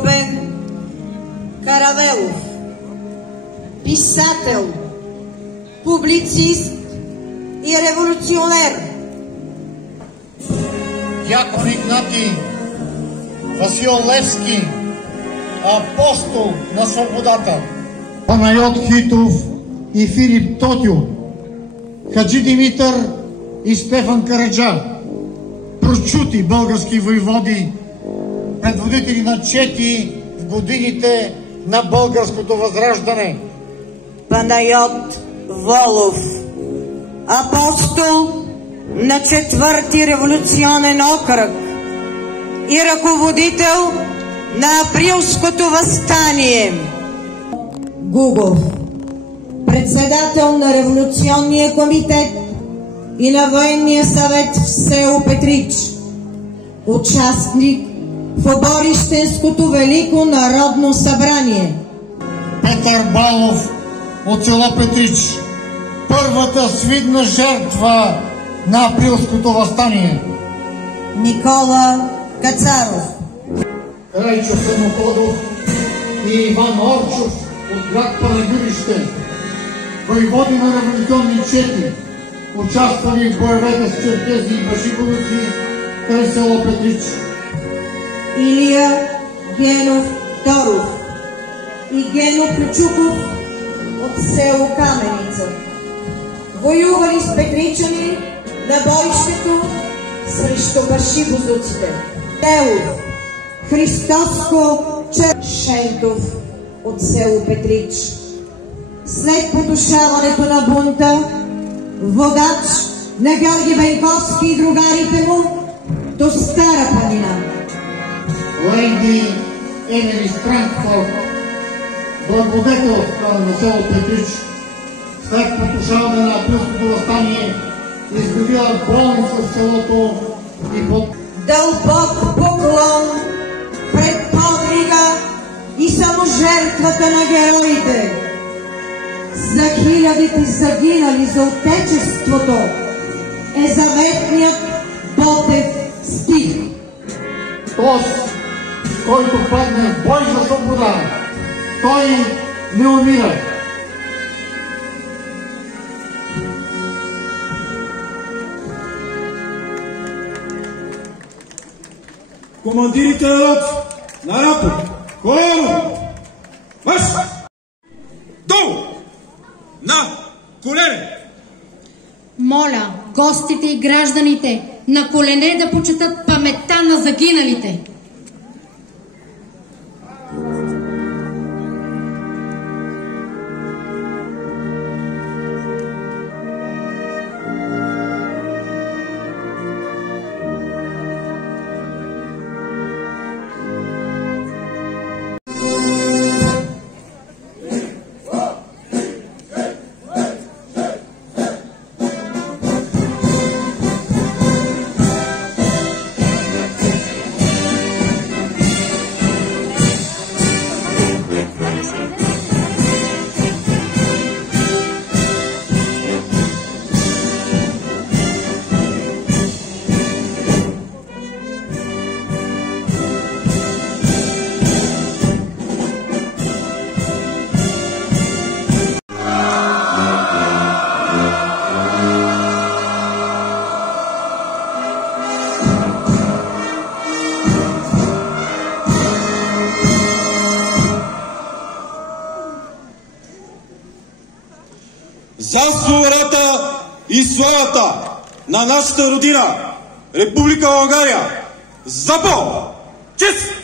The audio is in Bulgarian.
Любен Каравелов, писател, публицист и революционер. Дякон Игнатий Васил Левски, апостол на свободата. Панайот Хитов и Филип Тотю, Хаджи Димитър и Стефан Караджа, прочути български войводи, предводители на чети в годините на българското възраждане. Панайот Волов, апостол на 4-ти революционен окръг и ръководител на Априлското въстание. Гугов, председател на Революционния комитет и на Военния съвет в село Петрич, участник в Оборищенското велико народно събрание. Петър Балов от село Петрич, първата свидна жертва на Априлското въстание. Никола Кацаров, Райчо Самоходов и Иван Орчов от град Панагюрище, войводи на революционни чети, участвали в боевете с черкези и башиболици край село Петрич. Илия Генов Торов и Гено Ключуков от село Каменица, воювали с петричани на бойщето срещу башибозуците. Телов, Христовско Чершентов от село Петрич. След потушаването на бунта, водач на Георги Бенковски и другарите му до Стара планина. Ленди Емили Странков, благодетелства на село Петрич, след потушаване на Априлското въстание, изградила болница в селото и под дълбок поклон пред подвига и саможертвата на героите. За хилядите загинали за отечеството е заветният Ботев стих. Тост, който падне в бой за свобода, той не умира. Командирите на рот, на рапорт, колоно, марш! Долу! На колене! Моля гостите и гражданите на колене да почетат паметта на загиналите. За свободата и славата на нашата родина, Република България! Запал! Чест!